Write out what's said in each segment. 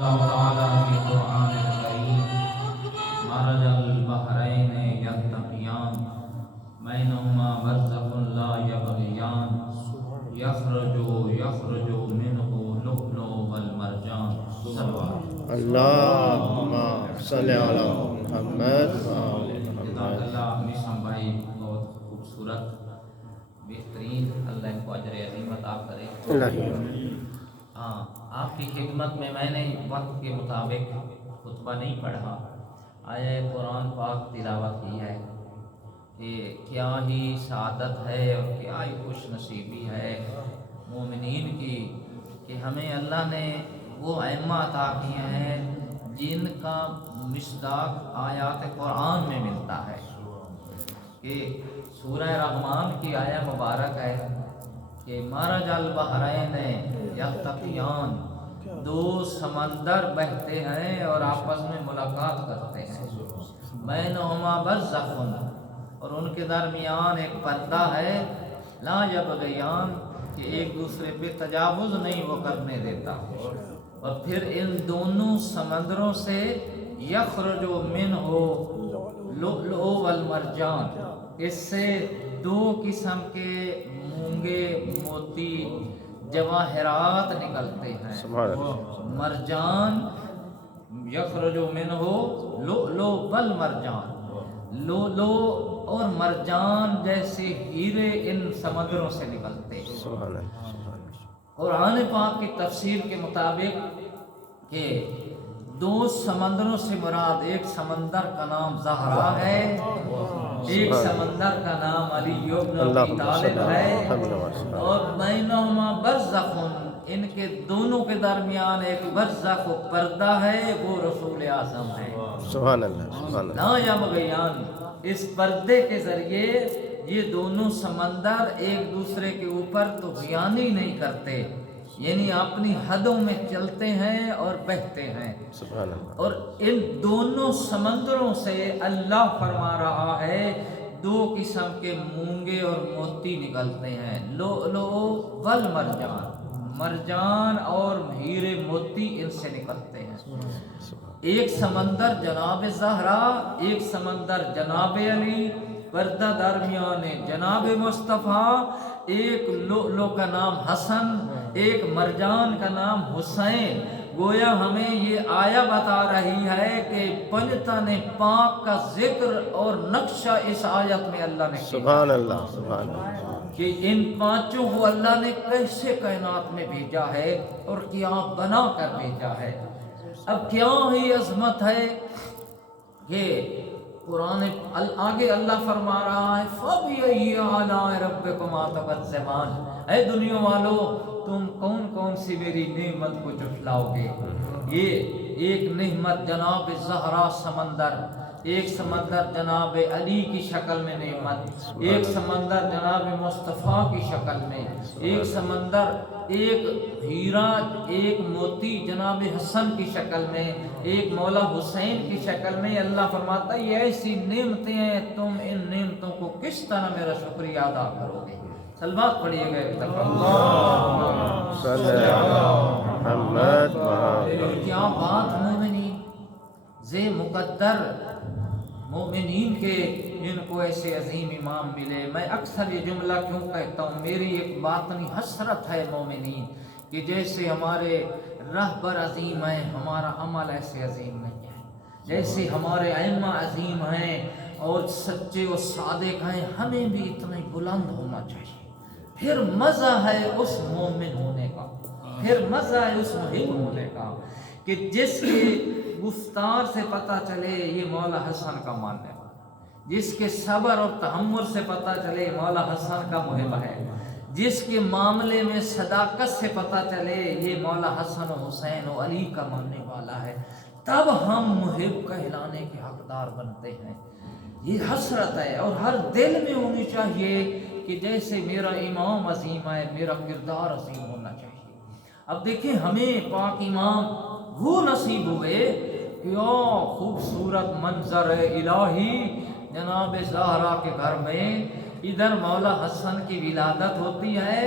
اللہ تعالیٰ في قرآن الكريم مرج البحرين يلتقيان بينهما برزخ لا يبغيان يخرج منه اللؤلؤ والمرجان اللهم صل علی محمد جزاک اللہ میشم بھائی بہت خوبصورت بہترین، اللہ ان کو اجر عظیم عطا کرے۔ ہاں، آپ کی خدمت میں نے وقت کے مطابق خطبہ نہیں پڑھا، آیہ قرآن پاک تلاوت کی ہے کہ کیا ہی سعادت ہے اور کیا ہی خوش نصیبی ہے مومنین کی کہ ہمیں اللہ نے وہ ائمہ عطا کیے ہیں جن کا مصداق آیات قرآن میں ملتا ہے کہ سورہ رحمان کی آیہ مبارک ہے کہ مرج البحرین یلتقیان، دو سمندر بہتے ہیں اور آپس میں ملاقات کرتے ہیں، بینہما برزخ، اور ان کے درمیان ایک پردہ ہے، لا یبغیان، کہ ایک دوسرے پہ تجاوز نہیں وہ کرنے دیتا، اور پھر ان دونوں سمندروں سے یخرج منہ لؤلؤ والمرجان، اس سے دو قسم کے مونگے موتی جواہرات نکلتے ہیں، مرجان یخرج منہ لؤلؤ والمرجان، لؤلؤ اور مرجان جیسے ہیرے ان سمندروں سے نکلتے ہیں۔ قرآن پاک کی تفسیر کے مطابق کہ دو سمندروں سے مراد ایک سمندر کا نام زہرا ہے، ایک سمندر کا نام علی بن ابی طالب ہے، اور بینہما برزخ، ان کے دونوں کے درمیان ایک برزخ و پردہ ہے، وہ رسول اعظم ہے۔ سبحان اللہ، لا یبغیان، اس پردے کے ذریعے یہ دونوں سمندر ایک دوسرے کے اوپر طغیانی نہیں کرتے، یعنی اپنی حدوں میں چلتے ہیں اور بہتے ہیں۔ اور ان دونوں سمندروں سے اللہ فرما رہا ہے دو قسم کے مونگے اور موتی نکلتے ہیں، لؤلؤ والمرجان، مرجان اور ہیرے موتی ان سے نکلتے ہیں۔ ایک سمندر جناب زہرا، ایک سمندر جناب علی، پردہ درمیان جناب مصطفیٰ، ایک لؤلؤ کا نام حسن، ایک مرجان کا نام حسین۔ گویا ہمیں یہ آیا بتا رہی ہے کہ پنجتن پاک کا ذکر اور نقشہ اس آیت میں اللہ نے کیا، سبحان اللہ، سبحان اللہ، کہ ان پانچوں کو اللہ نے کیسے کائنات میں بھیجا ہے اور کیا بنا کر بھیجا ہے۔ اب کیا ہی عظمت ہے کہ قرآن آگے اللہ فرما رہا ہے فَبِأَيِّ آلَاءِ رَبِّكُمَا تُكَذِّبَانِ، اے دنیا والو تم کون کون سی میری نعمت کو جھٹلاؤ گے۔ یہ ایک نعمت جناب زہرا سمندر، ایک سمندر جناب علی کی شکل میں نعمت، ایک سمندر جناب مصطفیٰ کی شکل میں، ایک سمندر ایک ہیرا ایک موتی جناب حسن کی شکل میں، ایک مولا حسین کی شکل میں۔ اللہ فرماتا ہے یہ ایسی نعمتیں ہیں، تم ان نعمتوں کو کس طرح میرا شکریہ ادا کرو گے۔ سلوات پڑھیے گئے اللہم صل علی محمد۔ کیا بات مومنین، زے مقدر مومنین کے ان کو ایسے عظیم امام ملے۔ میں اکثر یہ جملہ کیوں کہتا ہوں، میری ایک باطنی حسرت ہے مومنین کہ جیسے ہمارے رہبر عظیم ہیں ہمارا عمل ایسے عظیم نہیں ہے، جیسے ہمارے ائمہ عظیم ہیں اور سچے و صادق ہیں، ہمیں بھی اتنا ہی بلند ہونا چاہیے۔ پھر مزہ ہے اس مومن ہونے کا، پھر مزہ ہے اس محب ہونے کا کہ جس کے گفتار سے پتہ چلے یہ مولا حسن کا ماننے والا، جس کے صبر اور تحمل سے پتہ چلے مولا حسن کا محب ہے، جس کے معاملے میں صداقت سے پتہ چلے یہ مولا حسن و حسین و علی کا ماننے والا ہے، تب ہم محب کہلانے کے حقدار بنتے ہیں۔ یہ حسرت ہے اور ہر دل میں ہونی چاہیے کہ جیسے میرا امام عظیم ہے میرا کردار عظیم ہونا چاہیے۔ اب دیکھیں ہمیں پاک امام وہ نصیب ہوئے کہ خوبصورت منظر الہی جناب زہرا کے گھر میں، ادھر مولا حسن کی ولادت ہوتی ہے،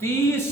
30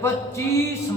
25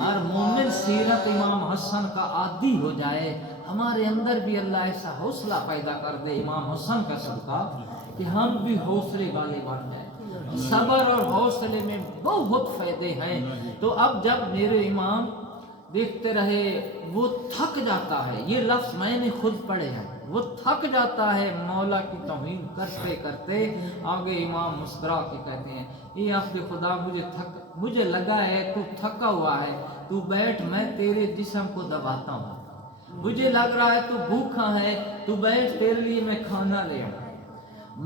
ہر مومن سیرت امام حسن کا عادی ہو جائے، ہمارے اندر بھی اللہ ایسا حوصلہ پیدا کر دے امام حسن کا صدقہ کہ ہم بھی حوصلے والے بن جائیں۔ صبر اور حوصلے میں بہت فائدے ہیں۔ تو اب جب میرے امام دیکھتے رہے وہ تھک جاتا ہے، یہ لفظ میں نے خود پڑھے ہیں، وہ تھک جاتا ہے مولا کی توہین کرتے کرتے، آگے امام مسکرا کے کہتے ہیں یہ عبد خدا مجھے لگا ہے تو تھکا ہوا ہے، تو بیٹھ میں تیرے جسم کو دباتا ہوں، مجھے لگ رہا ہے تو بھوکا ہے، تو بیٹھ تیرے لیے میں کھانا لے آؤں،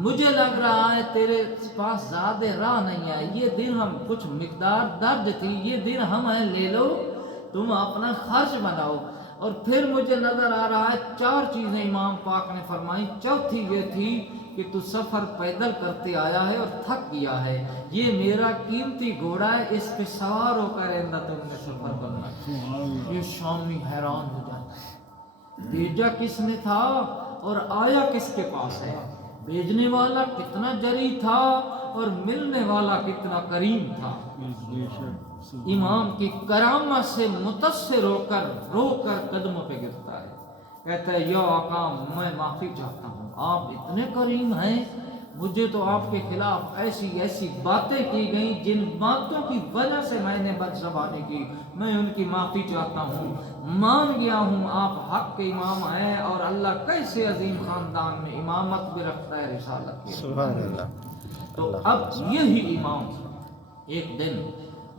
مجھے لگ رہا ہے تیرے پاس زیادہ راہ نہیں ہے، یہ درہم کچھ مقدار درد تھی، یہ درہم ہے لے لو تم اپنا خرچ بناؤ۔ اور پھر مجھے نظر آ رہا ہے 4 چیزیں امام پاک نے فرمائی، چوتھی یہ تھی کہ تو سفر پیدل کرتے آیا ہے اور تھک گیا ہے، یہ میرا قیمتی گھوڑا ہے، اس پہ سوار ہو کر آئندہ تم نے سفر کرنا ہے۔ یہ شامی حیران ہو جاتا ہے، بھیجا کس نے تھا اور آیا کس کے پاس ہے؟ بھیجنے والا کتنا جری تھا اور ملنے والا کتنا کریم تھا۔ امام کی کرامت سے متاثر ہو کر قدموں پہ گرتا ہے، کہتا ہے یا آقا میں معافی چاہتا ہوں، آپ اتنے کریم ہیں، مجھے تو آپ کے خلاف ایسی باتیں کی گئیں جن باتوں کی وجہ سے میں نے بدزبانی کی، میں ان کی معافی چاہتا ہوں، مان گیا ہوں آپ حق کے امام ہیں، اور اللہ کیسے عظیم خاندان میں امامت بھی رکھتا ہے رسالت کی۔ سبحان اللہ۔ تو اب یہی امام ایک دن،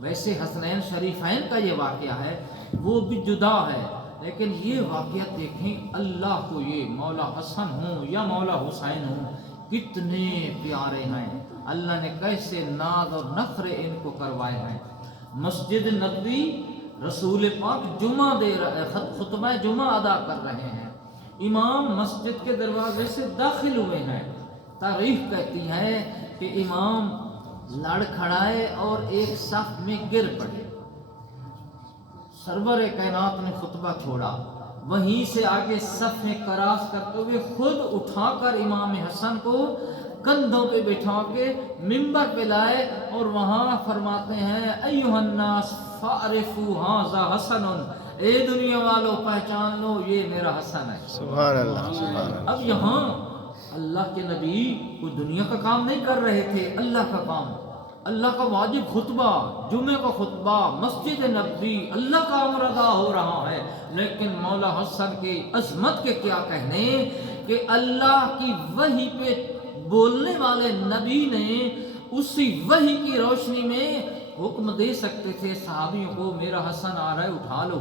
ویسے حسنین شریفین کا یہ واقعہ ہے، وہ بھی جدا ہے، لیکن یہ واقعہ دیکھیں اللہ کو، یہ مولا حسن ہوں یا مولا حسین ہوں کتنے پیارے ہیں، اللہ نے کیسے ناز اور نخرے ان کو کروائے ہیں۔ مسجد نبوی رسول پاک خطبہ جمعہ ادا کر رہے ہیں، امام مسجد کے دروازے سے داخل ہوئے ہیں، تاریخ کہتی ہے کہ امام لڑ کھڑائے اور ایک صف میں گر پڑے، سرور کائنات نے خطبہ چھوڑا، وہیں سے آگے صف میں کراس کرتے ہوئے خود اٹھا کر امام حسن کو کندھوں پہ بٹھا کے منبر پہ لائے، اور وہاں فرماتے ہیں ایھا الناس فاعرفوا ھذا حسن، اے دنیا والوں پہچان لو یہ میرا حسن ہے۔ سبحان اللہ، سبحان اللہ۔ اب یہاں اللہ کے نبی کوئی دنیا کا کام نہیں کر رہے تھے، اللہ کا کام، اللہ کا واجب خطبہ، جمعہ کا خطبہ، مسجد نبوی، اللہ کا امر ادا ہو رہا ہے، لیکن مولا حسن کی عظمت کے کیا کہنے کہ اللہ کی وحی پہ بولنے والے نبی نے اسی وحی کی روشنی میں حکم دے سکتے تھے صحابیوں کو میرا حسن آ رہا ہے اٹھا لو،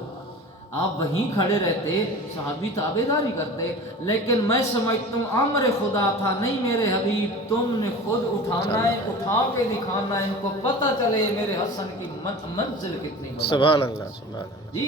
آپ وہیں کھڑے رہتے، صحابی تابعداری کرتے، لیکن میں سمجھتا ہوں امر خدا تھا، نہیں میرے حبیب تم نے خود اٹھانا ہے، اٹھا کے دکھانا ہے، ان کو پتہ چلے میرے حسن کی منزل کتنی بلند ہے۔ سبحان اللہ، سبحان اللہ۔ جی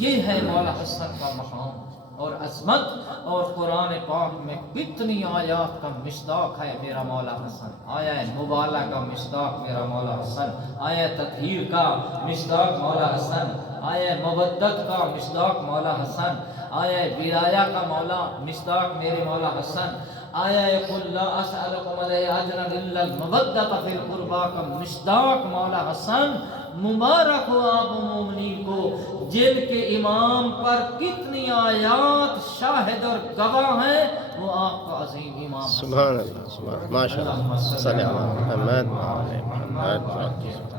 یہ ہے مولا حسن کا مقام اور عظمت، اور قرآن پاک میں کتنی آیات کا مصداق ہے میرا مولا حسن، آیا مبالغہ کا مصداق میرا مولا حسن، آیا تطہیر کا مصداق مولا حسن، آیا مودت کا مصداق مولا حسن، آیا ولایہ کا مولا مصداق میرے مولا حسن، آیا قل لا اسألکم علیہ اجرا الا المودۃ فی القربی کا مصداق مولا حسن۔ مبارک ہو آپ مومنین کو جن کے امام پر کتنی آیات شاہد اور گواہ ہیں، وہ آپ کا عظیم امام حسن۔ سبحان اللہ، سبحان اللہ، ماشاء اللہ۔ صلی اللہ علیہ محمد وعلی محمد۔